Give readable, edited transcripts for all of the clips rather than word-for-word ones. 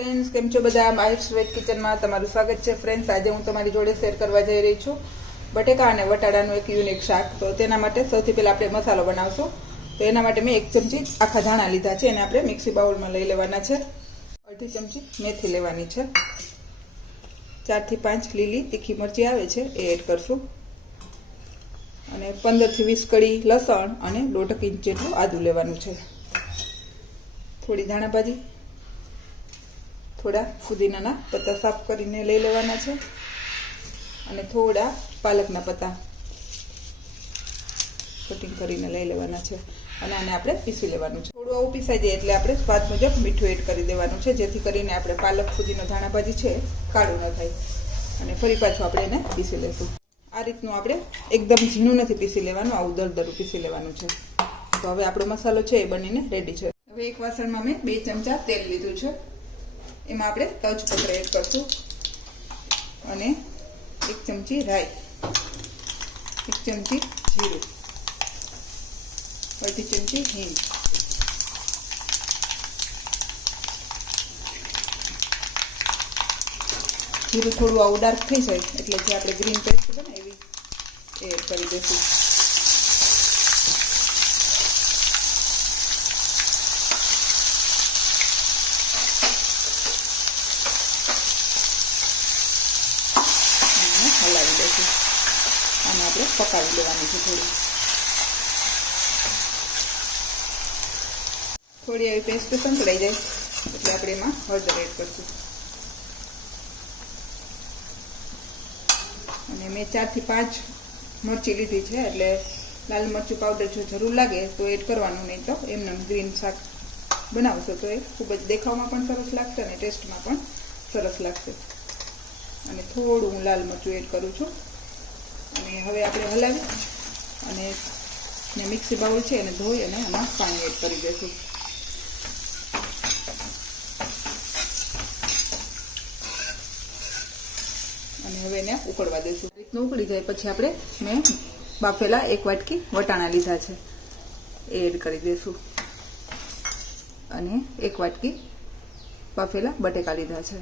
Friends, કેમ છો બધા? માય સ્વીટ કિચનમાં તમારું સ્વાગત છે. ફ્રેન્ડ્સ, આજે હું તમારી જોડે શેર કરવા જઈ રહી છું બટેકા અને વટાણાનું એક યુનિક શાક. તો તેના માટે સૌથી પહેલાં આપણે મસાલો બનાવશું. તો એના માટે મેં 1 ચમચી આખા ધાણા લીધા છે, એને આપણે મિક્સી બાઉલમાં લઈ લેવાના છે. અડધી ચમચી મેથી લેવાની છે. 4 થી 5 લીલી તીખી મરચી આવે છે એ એડ કરશું. અને 15 થી 20 કળી લસણ અને 1.5 ઇંચ જેટલું આદું લેવાનું છે. થોડી ધાણા ભાજી, થોડા ફુદીનાના પત્તા સાફ કરીને લઈ લેવાના છે અને થોડા પાલકના પત્તા કટિંગ કરીને લઈ લેવાના છે અને આને આપણે પીસી લેવાનું છે. થોડું આવું પીસાઈ જાય એટલે આપણે સ્વાદ મુજબ મીઠું એડ કરી દેવાનું છે, જેથી કરીને આપણે પાલક ફુદીનો ધાણા ભાજી છે કાળું ન થાય. અને ફરી પાછું આપણે એને પીસી લેશું. આ રીતનું આપણે એકદમ ઝીણું નથી પીસી લેવાનું, આવું દરદરું પીસી લેવાનું છે. તો હવે આપણો મસાલો છે એ બનીને રેડી છે. હવે એક વાસણમાં મેં 2 ચમચા તેલ લીધું છે. એમાં આપણે તજપત્ર એડ કરશું અને 1 ચમચી રાઈ, 1 ચમચી જીરું, અડધી ચમચી હિંગ, જીરું થોડું આવું ડાર્ક થઈ જાય એટલે જે આપણે ગ્રીન પેસ્ટ બનાવી એ એડ કરી દઈશું. હલાવી દઈશું. આને આપણે પકાવી લેવાની છે. થોડી આવી પેસ્ટ સંકળાઈ જાય એટલે આપણે એમાં હળદર એડ કરશું. અને મેં 4 થી 5 મરચી લીધી છે, એટલે લાલ મરચું પાવડર જો જરૂર લાગે તો એડ કરવાનું, નહીં તો એમને ગ્રીન શાક બનાવશો તો એ ખૂબ જ દેખાવમાં પણ સરસ લાગશે અને ટેસ્ટમાં પણ સરસ લાગશે. અને થોડું હું લાલ મરચું એડ કરું છું. અને હવે આપણે હલાવી અને મિક્સી બાઉલ છે એને ધોઈ અને આમાં પાણી એડ કરી દઈશું. અને હવે એને ઉકળવા દઈશું. રીતનું ઉકળી જાય પછી આપણે મેં બાફેલા 1 વાટકી વટાણા લીધા છે એ એડ કરી દઈશું. અને 1 વાટકી બાફેલા બટેકા લીધા છે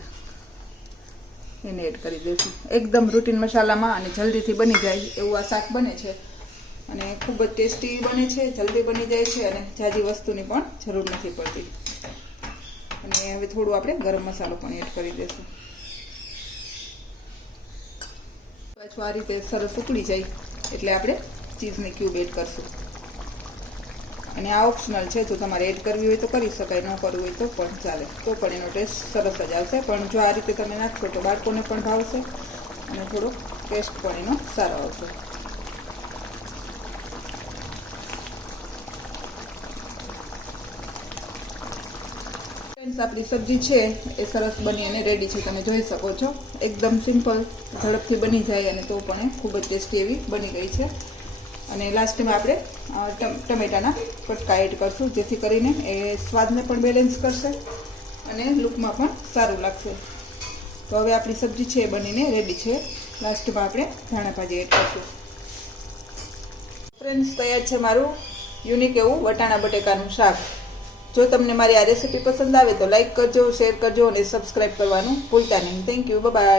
એને એડ કરી દઈશું. એકદમ રૂટીન મસાલામાં અને જલ્દીથી બની જાય એવું આ શાક બને છે અને ખૂબ જ ટેસ્ટી બને છે, જલ્દી બની જાય છે અને જાજી વસ્તુની પણ જરૂર નથી પડતી. અને હવે થોડું આપણે ગરમ મસાલો પણ એડ કરી દઈશું. પાછું આ રીતે સરસ ઉકળી જાય એટલે આપણે ચીઝની ક્યુબ એડ કરશું. અને આ ઓપ્શનલ છે, જો તમારે એડ કરવી હોય તો કરી શકાય, ન કરવું હોય તો પણ ચાલે, તો પણ એનો ટેસ્ટ સરસ જ આવશે. પણ જો આ રીતે તમે નાખશો તો બાળકોને પણ ભાવશે અને થોડોક ટેસ્ટ પણ એનો સારો આવશે. ફ્રેન્ડ્સ, આપણી સબ્જી છે એ સરસ બની અને રેડી છે. તમે જોઈ શકો છો એકદમ સિમ્પલ, ઝડપથી બની જાય અને તો પણ ખૂબ જ ટેસ્ટી એવી બની ગઈ છે. અને લાસ્ટમાં આપણે ટમેટાના કટકા એડ કરશું, જેથી કરીને એ સ્વાદને પણ બેલેન્સ કરશે અને લુકમાં પણ સારું લાગશે. તો હવે આપણી સબ્જી છે એ બનીને રેડી છે. લાસ્ટમાં આપણે ધાણા ભાજી એડ કરશું. ફ્રેન્ડ્સ, તૈયાર છે મારું યુનિક એવું વટાણા બટેકાનું શાક. જો તમને મારી આ રેસીપી પસંદ આવે તો લાઈક કરજો, શેર કરજો અને સબસ્ક્રાઈબ કરવાનું ભૂલતા નહીં. Thank you, by.